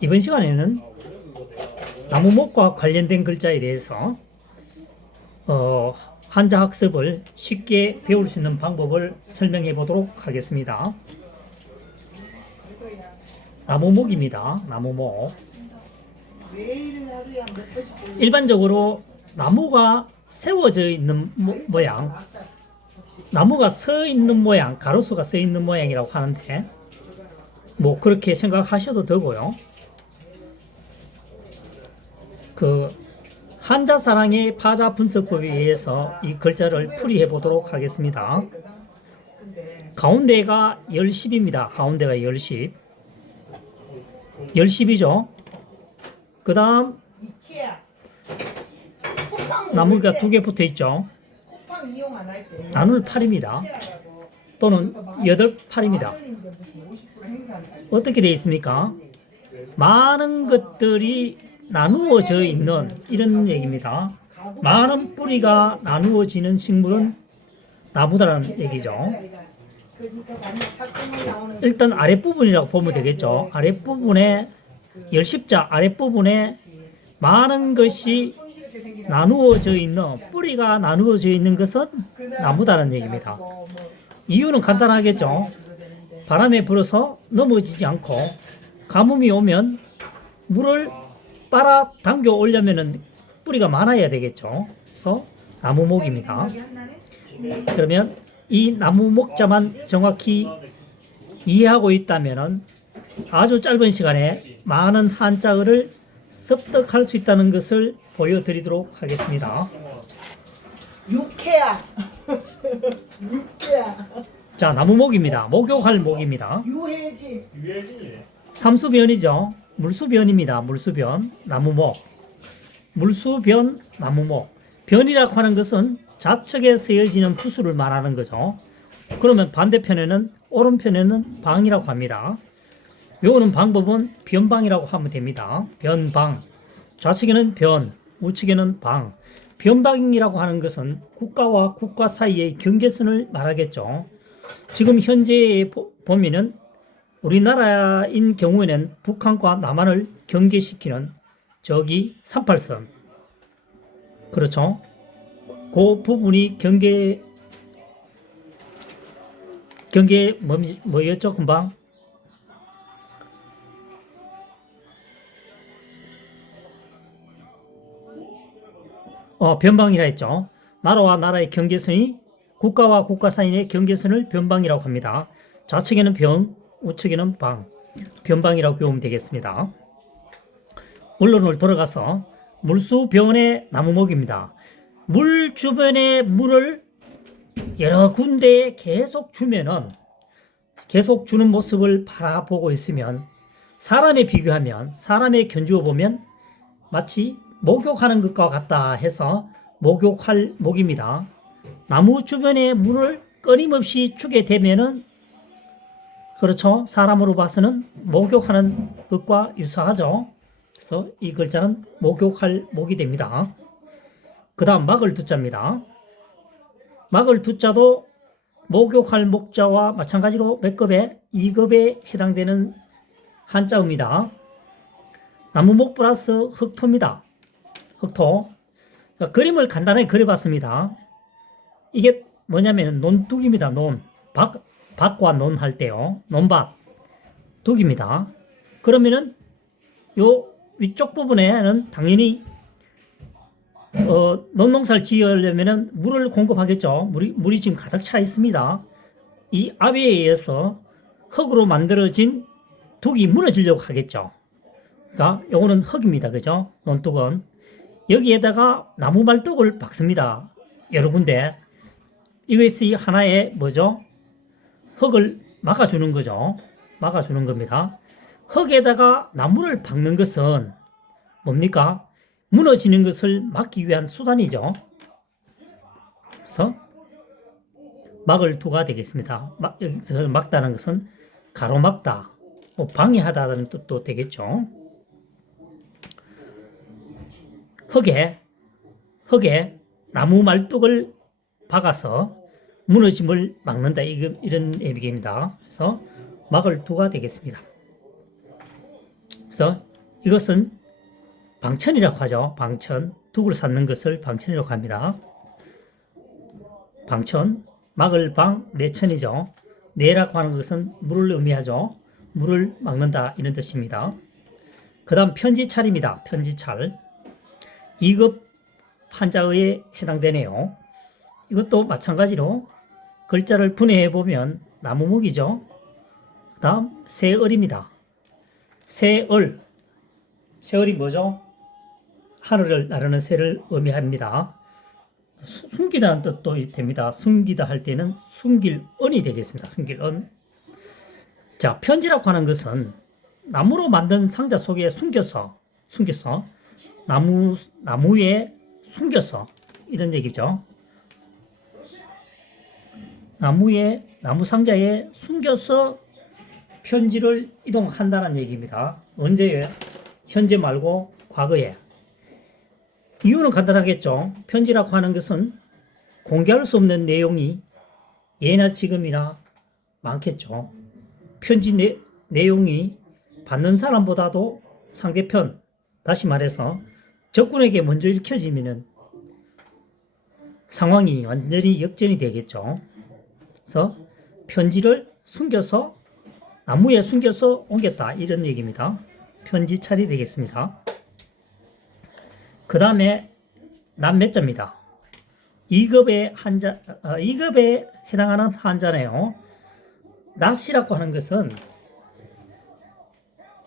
이번 시간에는 나무목과 관련된 글자에 대해서 한자 학습을 쉽게 배울 수 있는 방법을 설명해 보도록 하겠습니다. 나무목입니다. 나무목. 일반적으로 나무가 세워져 있는 모양, 나무가 서 있는 모양, 가로수가 서 있는 모양이라고 하는데 뭐 그렇게 생각하셔도 되고요. 한자사랑의 파자 분석법에 의해서 이 글자를 풀이해 보도록 하겠습니다. 가운데가 열십입니다. 가운데가 열십. 열십이죠. 그 다음 나무가 두 개 붙어 있죠. 나눌 8입니다. 또는 8입니다. 어떻게 되어 있습니까? 많은 것들이 나누어져 있는 이런 얘기입니다. 많은 뿌리가 나누어지는 식물은 나무다라는 얘기죠. 일단 아랫부분이라고 보면 되겠죠. 아랫부분에 열십자 아랫부분에 많은 것이 나누어져 있는, 뿌리가 나누어져 있는 것은 나무다라는 얘기입니다. 이유는 간단하겠죠. 바람에 불어서 넘어지지 않고 가뭄이 오면 물을 빨아 당겨 오려면은 뿌리가 많아야 되겠죠. 그래서 나무목입니다. 그러면 이 나무목자만 정확히 이해하고 있다면은 아주 짧은 시간에 많은 한자어를 습득할 수 있다는 것을 보여드리도록 하겠습니다. 육해야. 육해야. 자, 나무목입니다. 목욕할 목입니다. 유해지. 삼수변이죠. 물수변입니다. 물수변, 나무목. 물수변, 나무목. 변이라고 하는 것은 좌측에 세워지는 푸수를 말하는 거죠. 그러면 반대편에는, 오른편에는 방이라고 합니다. 외우는 방법은 변방이라고 하면 됩니다. 변방. 좌측에는 변, 우측에는 방. 변방이라고 하는 것은 국가와 국가 사이의 경계선을 말하겠죠. 지금 현재 보면은 우리나라인 경우에는 북한과 남한을 경계시키는 저기 38선. 그렇죠. 그 부분이 경계 뭐였죠? 금방? 변방이라 했죠. 나라와 나라의 경계선이 국가와 국가 사이의 경계선을 변방이라고 합니다. 좌측에는 변, 우측에는 방. 변방이라고 배우면 되겠습니다. 원론을 돌아가서 물수변의 나무목입니다. 물 주변에 물을 여러 군데에 계속 주면은, 계속 주는 모습을 바라보고 있으면, 사람에 비교하면, 사람에 견주어 보면 마치 목욕하는 것과 같다 해서 목욕할 목입니다. 나무 주변에 물을 끊임없이 주게 되면은, 그렇죠. 사람으로 봐서는 목욕하는 것과 유사하죠. 그래서 이 글자는 목욕할 목이 됩니다. 그 다음 막을 두자입니다. 막을 두자도 목욕할 목자와 마찬가지로 몇 급에 2급에 해당되는 한자어입니다. 나무목 플러스 흑토입니다. 흑토. 그림을 간단하게 그려봤습니다. 이게 뭐냐면 논둑입니다. 논. 밭과 논 할 때요. 논밭. 둑입니다. 그러면은 요 위쪽 부분에는 당연히 논농사를 지으려면은 물을 공급하겠죠. 물이 지금 가득 차 있습니다. 이 압에 의해서 흙으로 만들어진 둑이 무너지려고 하겠죠. 그러니까 요거는 흙입니다. 그죠? 논둑은. 여기에다가 나무 말뚝을 박습니다. 여러 군데. 이것이 하나의 뭐죠? 흙을 막아주는 거죠. 막아주는 겁니다. 흙에다가 나무를 박는 것은 뭡니까? 무너지는 것을 막기 위한 수단이죠. 그래서 막을 두가 되겠습니다. 여기서 막다는 것은 가로막다, 뭐 방해하다는 뜻도 되겠죠. 흙에 나무 말뚝을 박아서 무너짐을 막는다. 이런 얘기입니다. 그래서 막을 두가 되겠습니다. 그래서 이것은 방천이라고 하죠. 방천. 둑을 쌓는 것을 방천이라고 합니다. 방천, 막을 방, 내천이죠. 내라고 하는 것은 물을 의미하죠. 물을 막는다 이런 뜻입니다. 그 다음 편지찰입니다. 편지찰. 2급 한자어에 해당되네요. 이것도 마찬가지로 글자를 분해해 보면 나무목이죠. 그 다음 새얼입니다. 새얼. 새얼이 뭐죠? 하늘을 나르는 새를 의미합니다. 숨기다는 뜻도 됩니다. 숨기다 할 때는 숨길언이 되겠습니다. 숨길언. 자, 편지라고 하는 것은 나무로 만든 상자 속에 숨겨서 나무에 숨겨서 이런 얘기죠. 나무 상자에 숨겨서 편지를 이동한다는 얘기입니다. 언제에? 현재 말고 과거에. 이유는 간단하겠죠. 편지라고 하는 것은 공개할 수 없는 내용이 예나 지금이나 많겠죠. 편지 내용이 받는 사람보다도 상대편, 다시 말해서 적군에게 먼저 읽혀지면 상황이 완전히 역전이 되겠죠. 그래서 편지를 숨겨서 나무에 숨겨서 옮겼다 이런 얘기입니다. 편지찰이 되겠습니다. 그 다음에 몇 자입니다. 2급에 해당하는 한자네요. 낫이라고 하는 것은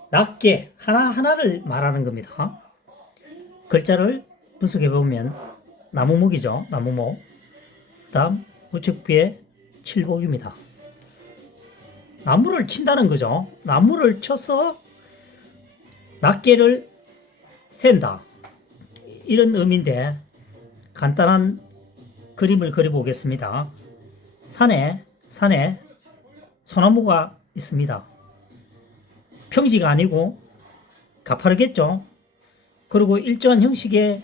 낱개 하나하나를 말하는 겁니다. 글자를 분석해 보면 나무목이죠. 나무목. 그 다음 우측비에 칠복입니다. 나무를 친다는 거죠. 나무를 쳐서 낱개를 센다. 이런 의미인데 간단한 그림을 그려보겠습니다. 산에 소나무가 있습니다. 평지가 아니고 가파르겠죠. 그리고 일정한 형식에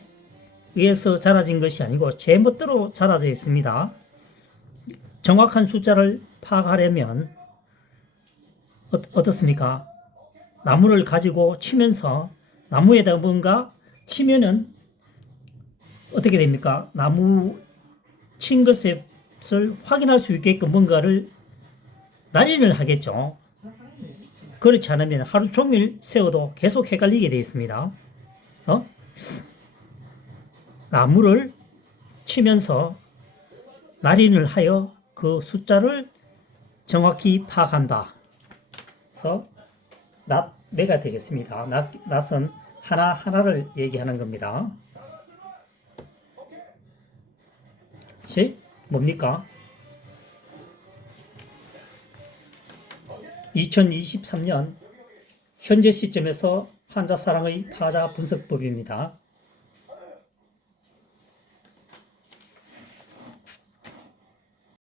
의해서 자라진 것이 아니고 제멋대로 자라져 있습니다. 정확한 숫자를 파악하려면 어떻습니까? 나무를 가지고 치면서 나무에다 뭔가 치면은 어떻게 됩니까? 나무 친 것을 확인할 수 있게끔 뭔가를 날인을 하겠죠. 그렇지 않으면 하루 종일 세워도 계속 헷갈리게 되어 있습니다. 나무를 치면서 날인을 하여 그 숫자를 정확히 파악한다. 그래서 매가 되겠습니다. 낫은 하나하나를 얘기하는 겁니다. 뭡니까? 2023년 현재 시점에서 한자사랑의 파자 분석법입니다.